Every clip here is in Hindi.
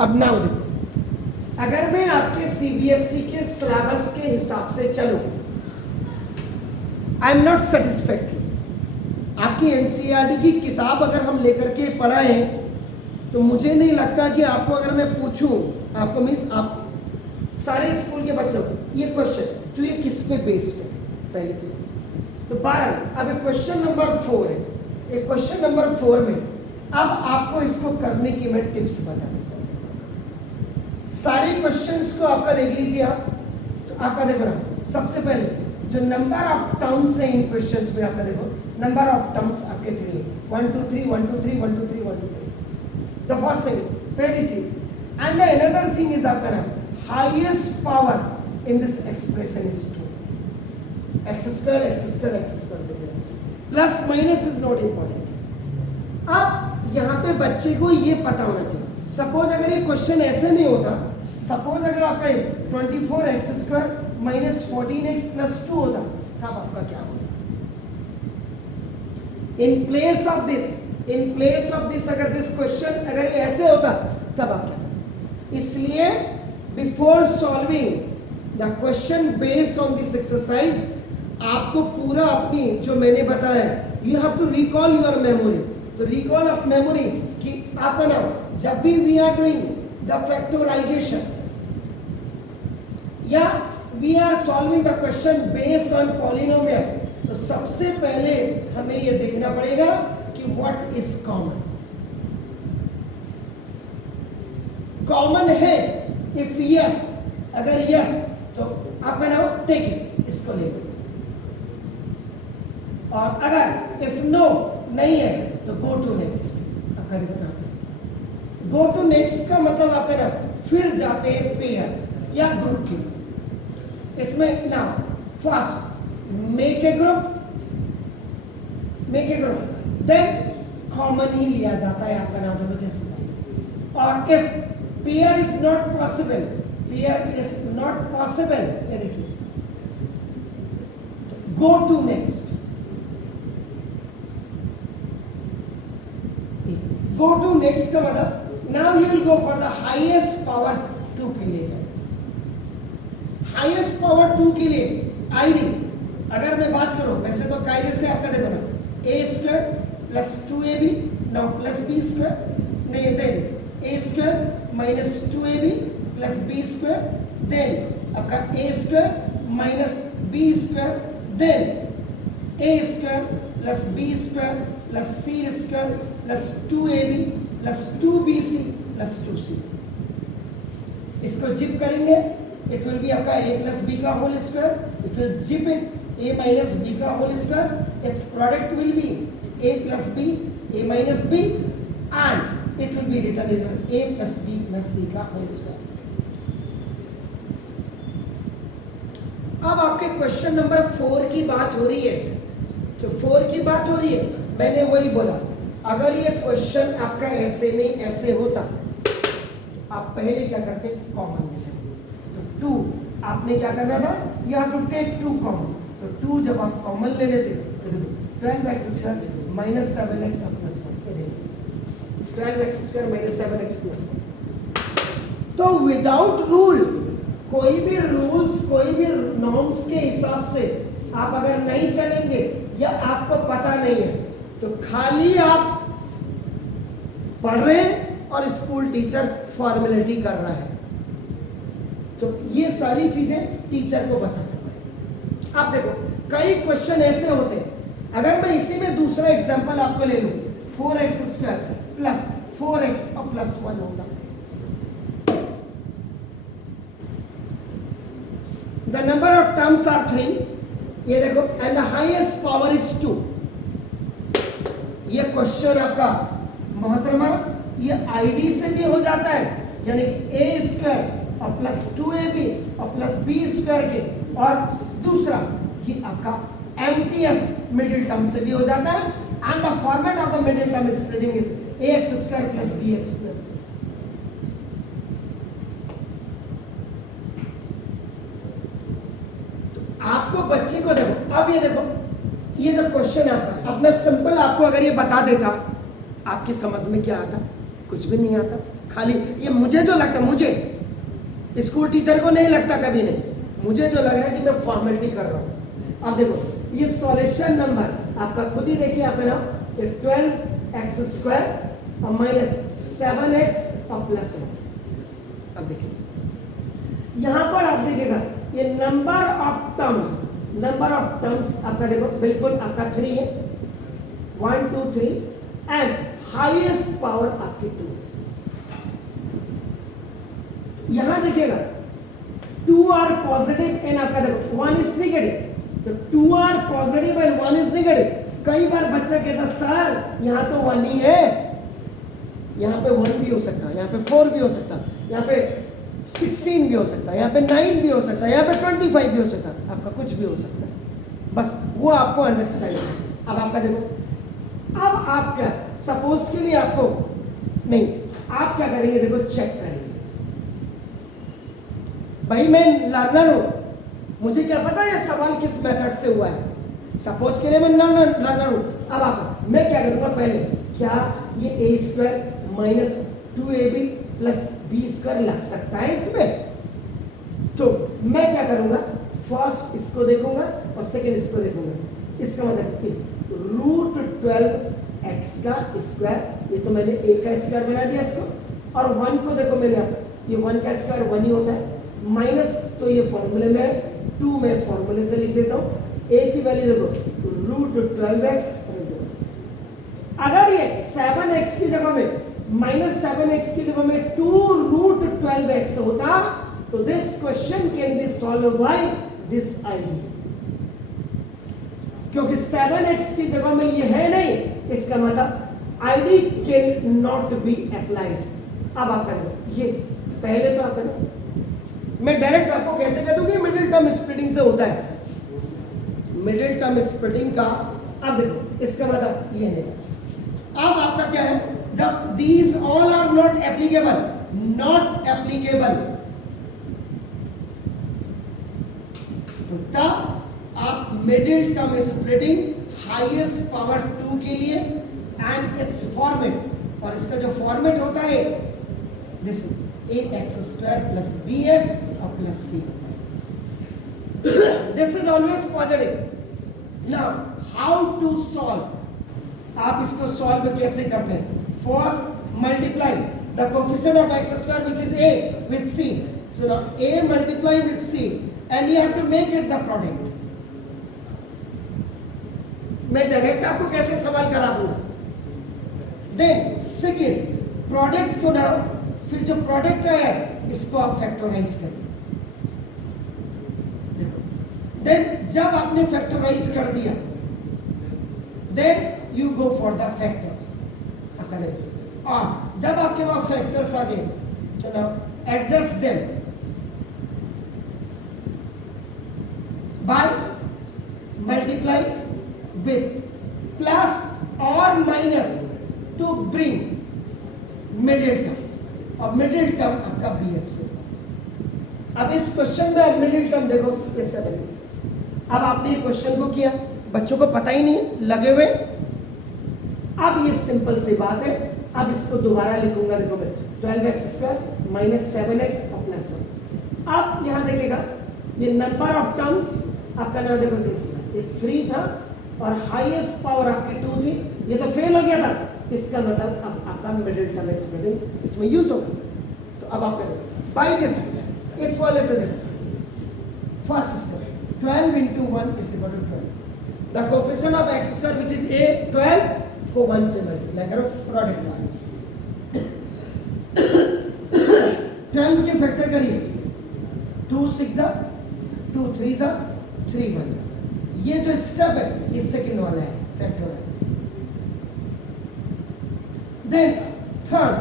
अब नाउ देखो, अगर मैं आपके सीबीएसई के सिलेबस के हिसाब से चलूं, आई एम नॉट सेटिस्फैक्ट्री। आपकी एनसीईआरटी की किताब अगर हम लेकर के पढ़ाएं तो मुझे नहीं लगता कि आपको अगर मैं पूछूं, आपको मीन्स आप सारे स्कूल के बच्चों ये क्वेश्चन तो ये किस पे बेस्ड है, पहले तो 12। अब क्वेश्चन नंबर 4 है, एक क्वेश्चन नंबर 4 में अब आपको इसको करने की मैं टिप्स बता देता हूँ। सारे क्वेश्चंस को आपका देख लीजिए आप, तो आपका देखो ना, सबसे पहले जो नंबर ऑफ टर्म्स है इन क्वेश्चंस में, आपका देखो नंबर ऑफ टर्म्स आपके 3 1 2 3 1 2 3 1 2 3 1 2 3। द फर्स्ट थिंग इज पहली चीज, and the another thing is आपका ना highest power in this expression is 2 x square plus minus is not important. अब यहाँ पे बच्चे को ये पता होना चाहिए, सपोज अगर ये क्वेश्चन ऐसे नहीं होता, सपोज अगर आपका 24x square minus 14x plus 2 होता, तब आपका क्या होता? इन प्लेस ऑफ दिस अगर दिस क्वेश्चन अगर ये ऐसे होता, तब आप क्या करते? इसलिए before solving the question based on this exercise, आपको पूरा अपनी जो मैंने बताया, you have to recall your memory. तो रिकॉल ऑफ मेमोरी कि आपका नाम, जब भी we are doing the factorisation या we are solving the question based on polynomial, तो सबसे पहले हमें यह देखना पड़ेगा कि व्हाट इज कॉमन। कॉमन है इफ यस, अगर यस तो आपका नाम टेक इट, इसको ले लो, और अगर इफ नो नहीं है तो गो टू नेक्स्ट। आपका देखो नाम, गो टू नेक्स्ट का मतलब आपका नाम फिर जाते हैं पेयर या ग्रुप के लिए। इसमें now first make a group, then common ही लिया जाता है आपका नाम देखो जैसे। और if pair is not possible, ये देखिए go to next, go to next का मतलब now you will go for the highest power 2 के लिए जाए। हाईएस्ट पावर 2 के लिए आईडी अगर मैं बात करूं, वैसे तो कायदे से आपका देखो ना A square plus 2ab now plus B square, नहीं then A square minus 2ab plus B square, then आपका A square minus B square, then A square plus B square plus C square plus 2ab plus 2bc plus 2c। इसको जिप करेंगे, इट विल बी आपका a प्लस बी का whole square. If you zip it a minus B का whole square, it's product will B a plus B, a minus B, and it will be written is a plus B plus c का होल स्क्वायर। अब आपके क्वेश्चन नंबर 4 की बात हो रही है, तो 4 की बात हो रही है, मैंने वही बोला, अगर ये क्वेश्चन आपका ऐसे नहीं ऐसे होता, तो आप पहले क्या करते? कॉमन लेते। तो 2 आपने क्या करना था? You have to take 2 common. तो 2 जब आप कॉमन ले लेते तो देखो 12x square minus 7x plus 1, 12x square minus 7x plus 1। तो विदाउट रूल, कोई भी रूल्स, कोई भी नॉर्म्स के हिसाब से आप अगर नहीं चलेंगे या आपको पता नहीं है, तो खाली आप पढ़ रहे हैं और स्कूल टीचर फॉर्मेलिटी कर रहा है। तो ये सारी चीजें टीचर को बताना पड़ेगा। आप देखो कई क्वेश्चन ऐसे होते हैं, अगर मैं इसी में दूसरा एग्जांपल आपको ले लूं, 4x स्क्वायर प्लस 4x और प्लस 1 होगा। The number of terms are 3, ये देखो, and the highest power is 2। ये क्वेश्चन आपका मोहतरमा ये आईडी से भी हो जाता है, यानी कि a स्क्वायर और प्लस 2ab और प्लस b स्क्वायर के, और दूसरा ये आपका MTS मिडिल टर्म से भी हो जाता है, and the format of the middle term splitting is ax square plus bx plus. आपको बच्चे को देखो, अब ये देखो, ये जो क्वेश्चन आता, अब मैं सिंपल आपको अगर ये बता देता, आपकी समझ में क्या आता? कुछ भी नहीं आता। खाली ये मुझे जो लगता है, मुझे स्कूल टीचर को नहीं लगता कभी नहीं, मुझे जो लग रहा है कि मैं फॉर्मेलिटी कर रहा हूँ। अब देखो ये सॉल्यूशन नंबर आपका खुद ही देखिए यहाँ पे ना, 12x² और -7x और +1। अब देखिए यहाँ पर आप देखिएगा ये नंबर ऑफ टर्म्स आपका देखो बिल्कुल आपका 3 है, 1 2 3 एंड हाईएस्ट पावर आपकी 2। यहां देखिएगा 2 आर पॉजिटिव एंड आपका देखो 1 इज नेगेटिव, तो 2 are positive and 1 is negative. कई बार बच्चा कहता सर यहां तो 1 ही है, यहां पे 1 भी हो सकता है, यहां पे 4 भी हो सकता है, यहां पे 16 भी हो सकता है, यहाँ पे 9 भी हो सकता है, यहाँ पे 25 भी हो सकता है, आपका कुछ भी हो सकता है, बस वो आपको अंडरस्टैंड है। अब आपका देखो, अब आप क्या सपोज के लिए आपको नहीं, आप क्या करेंगे देखो चेक करेंगे, भाई मैं लर्नर हूं, मुझे क्या पता है सवाल किस मेथड से हुआ है, सपोज के लिए मैं लर्नर हूं। अब आप मैं क्या करूंगा पहले, क्या ये a² - 2ab + b² लग सकता है इसमें, तो मैं क्या करूंगा फर्स्ट इसको देखूंगा और सेकंड इसको देखूंगा, इसका मतलब √12x², ये तो मैंने a का स्क्वायर बना दिया इसको, और 1 को देखो मैंने, ये 1 का स्क्वायर 1 ही होता है, माइनस तो ये फॉर्मूले में 2 में फॉर्मूले से लिख देता हूं, a की वैल्यू देखो √12x, अगर ये 7x की जगह में -7x की जगह में 2√12x होता तो this question can be solve by this ID, क्योंकि 7x की जगह में ये है नहीं, इसका मतलब ID can not be applied. अब आप करें ये पहले तो आप मैं डायरेक्ट आपको कैसे कह दूंगी, मिडिल टर्म स्प्लिटिंग से होता है, मिडिल टर्म स्प्लिटिंग का। अब देखो इसका मतलब ये नहीं, अब आपका क्या है, जब these all are not applicable, तो तब आप middle term splitting highest power 2 के लिए एंड इट्स फॉर्मेट, और इसका जो फॉर्मेट होता है दिस ax² + bx और +c, this is always positive. Now how to solve, आप इसको सॉल्व कैसे करते हैं, first multiply the coefficient of x² which is a with c, so now a multiply with c and you have to make it the product। मैं डायरेक्ट आपको कैसे सवाल करा दूंगा, देन सेकंड प्रोडक्ट को ना, फिर जो प्रोडक्ट है इसको आप फैक्टराइज करें, देखो देन जब आपने फैक्टराइज कर दिया then you go for the factors, और जब आपके पास फैक्टर्स आ गए तो now adjust them by multiply with plus और minus to bring middle term, और मिडिल टर्म आपका bx है। अब इस क्वेश्चन में मिडिल टर्म देखो ये 7x, अब आपने ये क्वेश्चन को किया, बच्चों को पता ही नहीं लगे हुए, अब ये सिंपल सी बात है, अब इसको दोबारा लिखूंगा, देखो मैं 12x² - 7x और +1। अब यहां देखिएगा ये नंबर ऑफ टर्म्स आपका नाम देखो कैसे, ये 3 था और हाईएस्ट पावर आपकी 2 थी, ये तो फेल हो गया था, इसका मतलब अब आपका मिडिल टर्म स्प्लिटिंग इसमें यूज होगा। तो अब आप करें बाय दिस, इस वाले से देखो फर्स्ट इसको 12 × 1 = 12, the coefficient of x² which is a 12 को 1 से मल्टीप्लाई करो, प्रोडक्ट ला 12 के फैक्टर करिए, 2 6 2 3 3 1, ये जो स्टेप है ये सेकंड वाला है फैक्टराइज। देन थर्ड,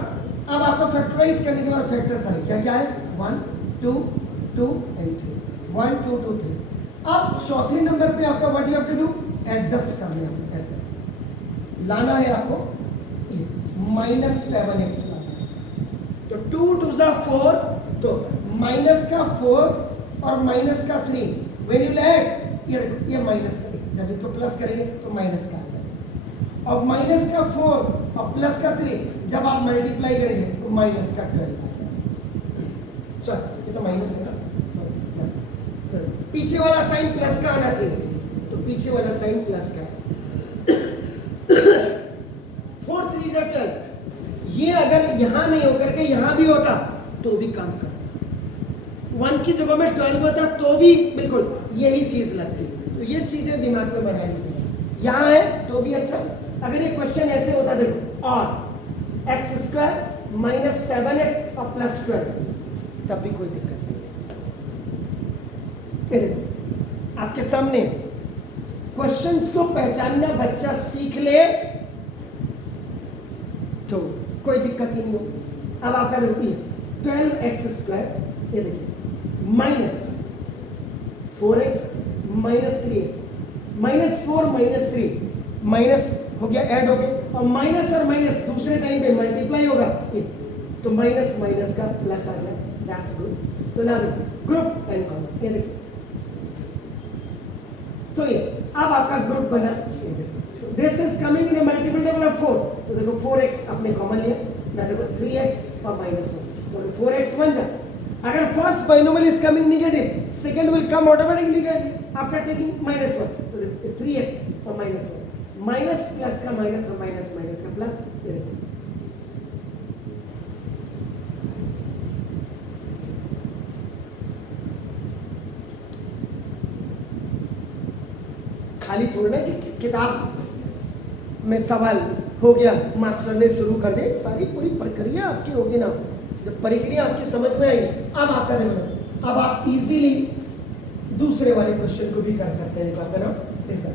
अब आपको फैक्टराइज करने के बाद फैक्टर्स आए, क्या क्या है 1 2 2 एंड 3, 1 2 2 3। अब चौथे नंबर पे आपका what you have to do, adjust करना है, एडजस्ट लाना है आपको, -7x लाना है, तो 2 2 4, तो माइनस का 4 और माइनस का 3 व्हेन यू ऐड, ये देखो ये माइनस का, जब इसको प्लस करेंगे तो माइनस का आएगा, और माइनस का 4 और प्लस का 3, जब आप मल्टीप्लाई करेंगे तो माइनस का 12 सॉरी ये तो माइनस है ना, सॉरी प्लस, पीछे वाला साइन प्लस का आना चाहिए, तो पीछे वाला साइन प्लस का है। 4 3 जा 12, ये अगर यहां नहीं होकर के यहां भी होता तो भी काम करता, 1 की जगह में 12 होता तो भी बिल्कुल यही चीज लगती। तो ये चीजें दिमाग में बना लीजिए, यहां है तो भी अच्छा। अगर ये क्वेश्चन ऐसे होता देखो, और एक्स स्क्वायर माइनस 7x और प्लस 12, तब भी कोई दिक्कत नहीं। ये देखो आपके सामने क्वेश्चंस को पहचानना बच्चा सीख ले तो कोई दिक्कत ही नहीं हो। अब आपका देखो 12x स्क्वायर, ये देखिए minus 4x minus 3x, minus 4 minus 3 minus हो गया, ऐड हो गया, और माइनस और माइनस दूसरे टाइम पे मल्टीप्लाई होगा, तो माइनस माइनस का प्लस आ गया, दैट्स गुड। तो ना देखो ग्रुप एंड कॉमन, ये देखिए, तो ये अब आपका ग्रुप बना, ये देखो this is coming in multiple table of 4, तो देखो 4x आपने कॉमन लिया, ना देखो 3x और माइनस 1, तो 4x बन जाए। अगर first binomial is coming negative, second will come automatically negative after taking -1, तो देखो 3x और माइनस 1, माइनस प्लस का माइनस और माइनस माइनस का प्लस, ये देखो खाली थोड़ा ना कि किताब में सवाल हो गया, मास्टर ने शुरू कर दे, सारी पूरी प्रक्रिया आपकी होगी ना। जब प्रक्रिया आपकी समझ में आई, अब आपका देखो, अब आप इजीली दूसरे वाले क्वेश्चन को भी कर सकते हैं। देखो आपका नाम ऐसा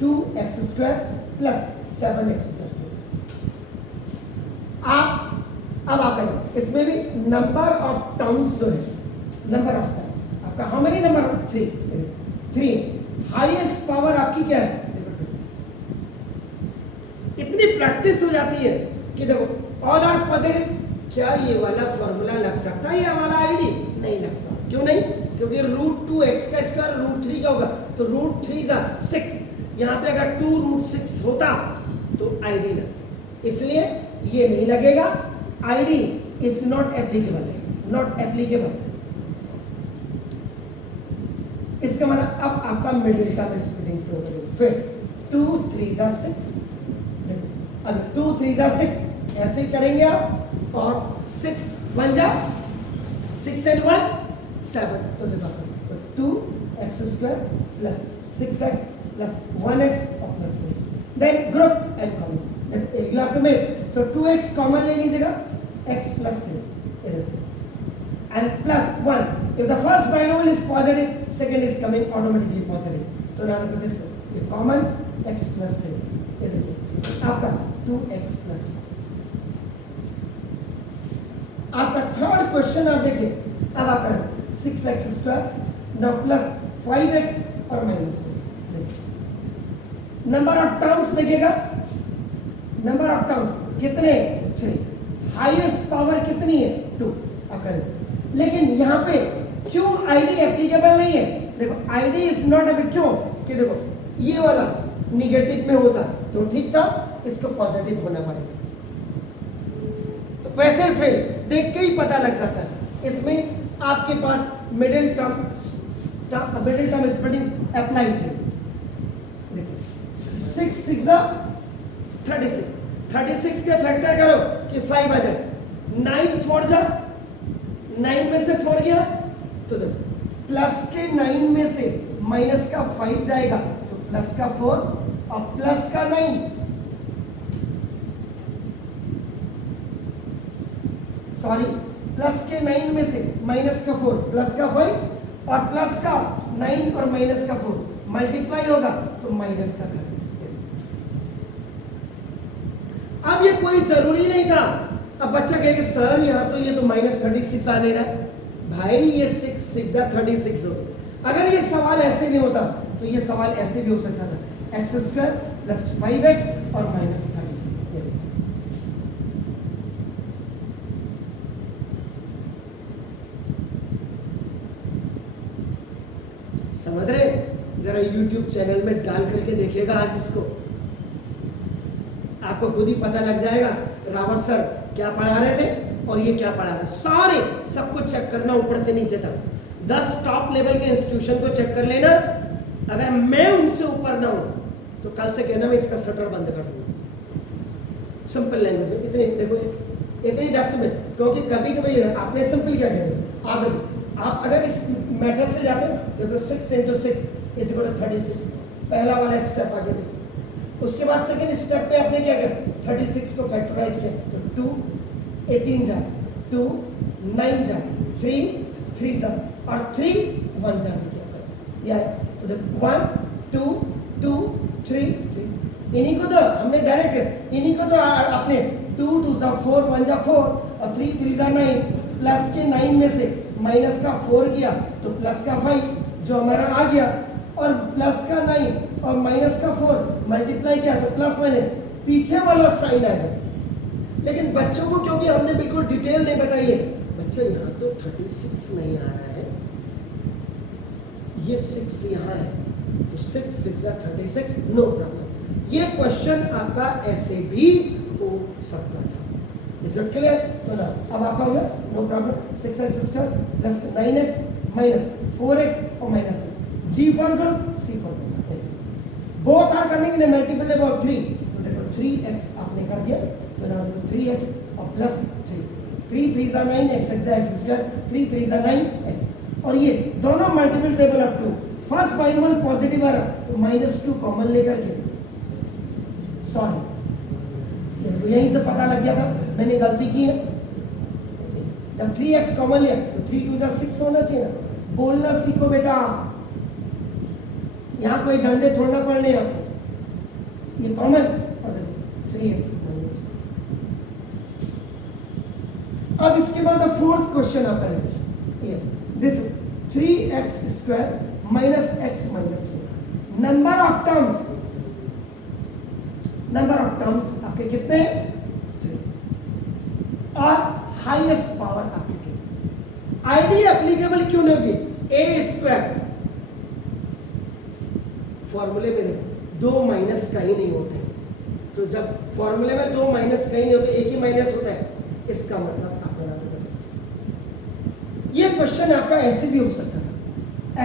2x square plus 7x plus, आप अब आपका देखो इसमें भी नंबर ऑफ टर्म्स जो है, नंबर ऑफ टर्म्स आपका how many number of 3, highest power आपकी क्या है, इतनी प्रैक्टिस हो जाती है कि देखो ऑल आर पॉजिटिव, क्या ये वाला फॉर्मूला लग सकता है, ये वाला आईडी नहीं लग सकता। क्यों नहीं? क्योंकि √2x का स्क्वायर √3 का होगा, तो √3 जा 6, यहाँ पे अगर 2√6 होता तो आईडी लगता, इसलिए ये नहीं लगेगा, ID is not applicable, not applicable. इसका मतलब अब आपका मिडिल टर्म स्प्लिटिंग से होगा, फिर 2 3 जा 6, अब 2 3 जा 6 ऐसे ही करेंगे आप, और 6 1 जा 6 and 1 7, तो देखो तो 2x square plus 6x plus 1x और plus 3, then group and common, you have to make, so 2x common ले लीजिएगा, x प्लस 3 एंड plus 1, if the first binomial is positive, second is coming automatically positive, तो now देखो this ये कॉमन x प्लस 3, ये देखिए आपका 2x प्लस 1। आपका थर्ड क्वेश्चन आप देखिए, अब आपका 6x square now plus 5x और माइनस 6, देखिए नंबर ऑफ टर्म्स देखिएगा, नंबर ऑफ टर्म्स कितने 3, हाईएस्ट पावर कितनी है 2 आपका, लेकिन यहाँ पे क्यों आईडी एप्लीकेबल नहीं है, देखो आईडी इज नॉट एप्लीकेबल, क्यों कि देखो ये वाला निगेटिव में होता तो ठीक था, इसको पॉजिटिव होना पड़ेगा, तो वैसे फिर देख के ही पता लग जाता है। इसमें आपके पास मिडिल टर्म स्प्लिटिंग अप्लाई है, देखिए 6 6 जा 36 के फैक्टर करो कि 5 आ जाए, 9 4 जा 9 में से 4 गया, तो देखो प्लस के 9 में से माइनस का 5 जाएगा, तो प्लस का 4 और प्लस का 9, सॉरी प्लस के 9 में से माइनस का 4 प्लस का 5 और प्लस का 9 और माइनस का 4 मल्टीप्लाई होगा तो माइनस का 36। अब ये कोई जरूरी नहीं था, अब बच्चा कहेगा सर यहाँ तो ये तो -36 आ नहीं रहा, भाई ये 6 6 जा 36 हो। अगर ये सवाल ऐसे नहीं होता तो ये सवाल ऐसे भी हो सकता था, x स्क्वायर प्लस 5x और माइनस 36। समझ रहे? जरा YouTube चैनल में डाल करके देखिएगा आज इसको, आपको खुद ही पता लग जाएगा रावत सर क्या पढ़ा रहे थे और ये क्या पढ़ा रहे, सारे सबको चेक करना ऊपर से नीचे तक। 10 टॉप लेवल के इंस्टीट्यूशन को चेक कर लेना, अगर मैं उनसे ऊपर ना हूं तो कल से कहना मैं इसका शटर बंद कर दूंगा। सिंपल लैंग्वेज में इतने देखो, इतनी डेप्थ में, क्योंकि कभी कभी आपने सिंपल क्या कहते आप अगर इस मेथड से जाते हो देखो 6 × 6 इज इक्वल टू 36, पहला वाला स्टेप आगे देखो। उसके बाद सेकंड स्टेप पे आपने क्या किया, 36 को फैक्टराइज किया तो 2 18 जा, 2 9 जा, 3 3 जा और 3 1 जा किया तो देखो 1 2 2 3 3। इन्हीं को तो हमने डायरेक्ट इन्हीं को तो आपने 2 2 जा 4 1 जा 4 और 3 3 जा 9 प्लस के 9 में से माइनस का 4 किया तो प्लस का 5 जो हमारा आ गया, और प्लस का 9 और माइनस का 4 मल्टीप्लाई किया तो प्लस माइनस पीछे वाला साइन आ गया। लेकिन बच्चों को क्योंकि हमने बिल्कुल डिटेल नहीं बताई है, बच्चे यहाँ तो 36 नहीं आ रहा है, ये 6 यहाँ है तो 6 6 जा 36, नो प्रॉब्लम। ये क्वेश्चन आपका ऐसे भी हो सकता था। Is it clear? तो ना अब आपका हो गया no problem. 6x² plus 9x minus 4x और minus G for group C for group, both are coming in multiple of 3 तो देखो 3x आपने कर दिया तो ना देखो 3x और प्लस 3 3 3 जा 9 x जा x² 3 3 जा 9x और ये दोनों multiple table of 2, first binomial positive आ रहा तो -2 कॉमन लेकर के, सॉरी यहीं से पता लग गया था मैंने गलती की है। जब 3x कॉमन लिया तो 3 2 जा 6 होना चाहिए ना, बोलना सीखो बेटा, यहाँ कोई डंडे थोड़ना पड़ने आपको, ये कॉमन और देखो 3x। अब इसके बाद फोर्थ क्वेश्चन आपका देखिए, this 3x² minus x minus 4, number of terms आपके कितने हैं 3 और हाईएस्ट पावर आपके 2। आईडी एप्लीकेबल क्यों नहीं होगी, a² फॉर्मूले में देखो 2 माइनस कहीं नहीं होते, तो जब फॉर्मूले में 2 माइनस कहीं नहीं होते, एक ही माइनस होता है, इसका मतलब आपको ना देना। ये क्वेश्चन आपका ऐसे भी हो सकता था,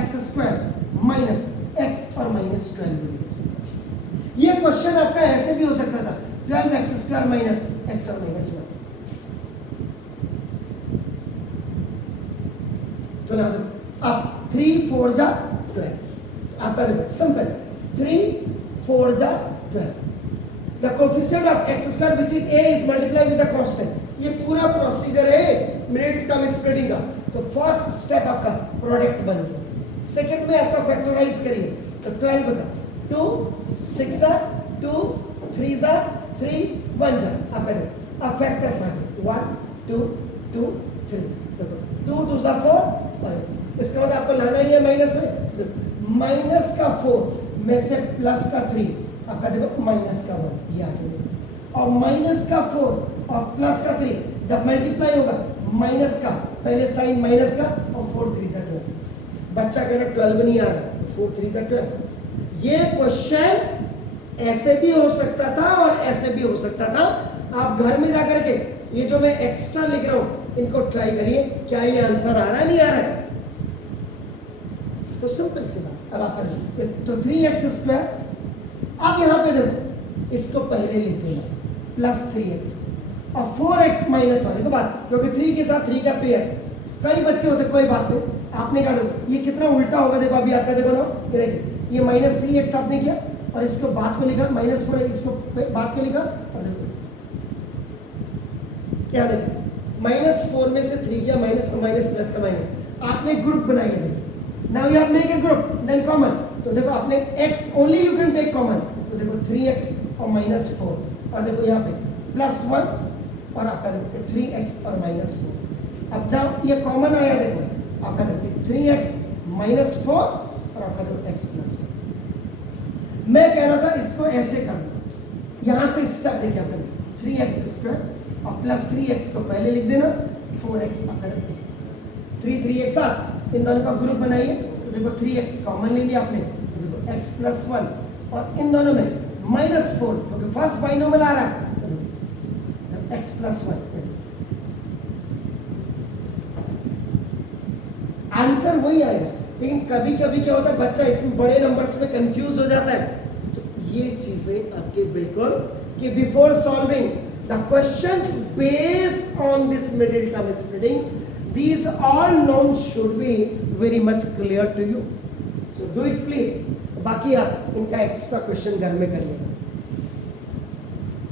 x² माइनस x और माइनस 12 भी हो सकता था। ये क्वेश्चन आपका ऐसे भी हो सकता था 12x² माइनस x और माइनस 1। तो ना देखो अब 3 4 जा 12, आपका देखो सिंपल 3 4 जा 12, the coefficient of x² which is a is multiply with the constant. ये पूरा प्रोसीजर है मिडिल टर्म स्प्लिटिंग का। तो फर्स्ट स्टेप आपका प्रोडक्ट बन गया, सेकंड में आपका फैक्टराइज करिए तो 12 का 2 6 जा 2 3 जा 3 1 जा, आपका देखो अब फैक्टर्स आ गए 1 2 2 3, देखो 2 2 जा 4 और इसका मतलब आपको लाना ही है माइनस में, माइनस का 4 में से प्लस का 3, आपका देखो माइनस का 1 ये आगे देखो, और माइनस का 4 और प्लस का 3 जब मल्टीप्लाई होगा माइनस का पहले साइन माइनस का और 4 3 जा 12, बच्चा कह रहा 12 नहीं आ रहा 4 3 जा 12। ये क्वेश्चन ऐसे भी हो सकता था और ऐसे भी हो सकता था। आप घर में जाकर के ये जो मैं एक्स्ट्रा लिख रहा हूं इनको ट्राई करिए, क्या ये आंसर आ रहा है नहीं आ रहा है। तो सिंपल सी बात, अब आप करिए तो 3x², आप यहां पे देखो इसको पहले लिख देना प्लस 3x और 4x माइनस वाले को बात, क्योंकि 3 के साथ 3 का पेयर, कई बच्चे होते कोई बात नहीं, आपने कहा ये कितना उल्टा होगा, देखो अभी आपका देखो ना, ये देखिए ये -3x आपने किया और इसको बाद को लिखा -4 इसको बाद को लिखा और देखो क्या देखिए -4 में से 3 किया माइनस और माइनस प्लस का माइनस, आपने ग्रुप बनाया देखिए, now you have make a group then common, तो देखो आपने x only you can take common, तो देखो 3x और -4 और देखो यहाँ पे +1 और आपका देखो 3x और -4। अब जब ये कॉमन आया देखो आपका देखो 3x -4 और आपका देखो x +1। मैं कह रहा था इसको ऐसे करना, यहां से स्टेप देखिए आपने 3x² और +3x को पहले लिख देना, 4x आपका 3 3 एक साथ इन दोनों का ग्रुप बनाइए, तो देखो 3x कॉमन ले लिया आपने, तो देखो x +1 और इन दोनों में -4 क्योंकि फर्स्ट बाइनोमियल आ रहा है, x + 1। आंसर वही आएगा, लेकिन कभी कभी क्या होता है बच्चा इसमें बड़े नंबर्स में कंफ्यूज हो जाता है। तो ये चीजें आपके बिल्कुल कि before solving the questions based on this middle term splitting, these all norms should be very much clear to you, so do it please। बाकी आप इनका एक्स्ट्रा क्वेश्चन घर में करिए।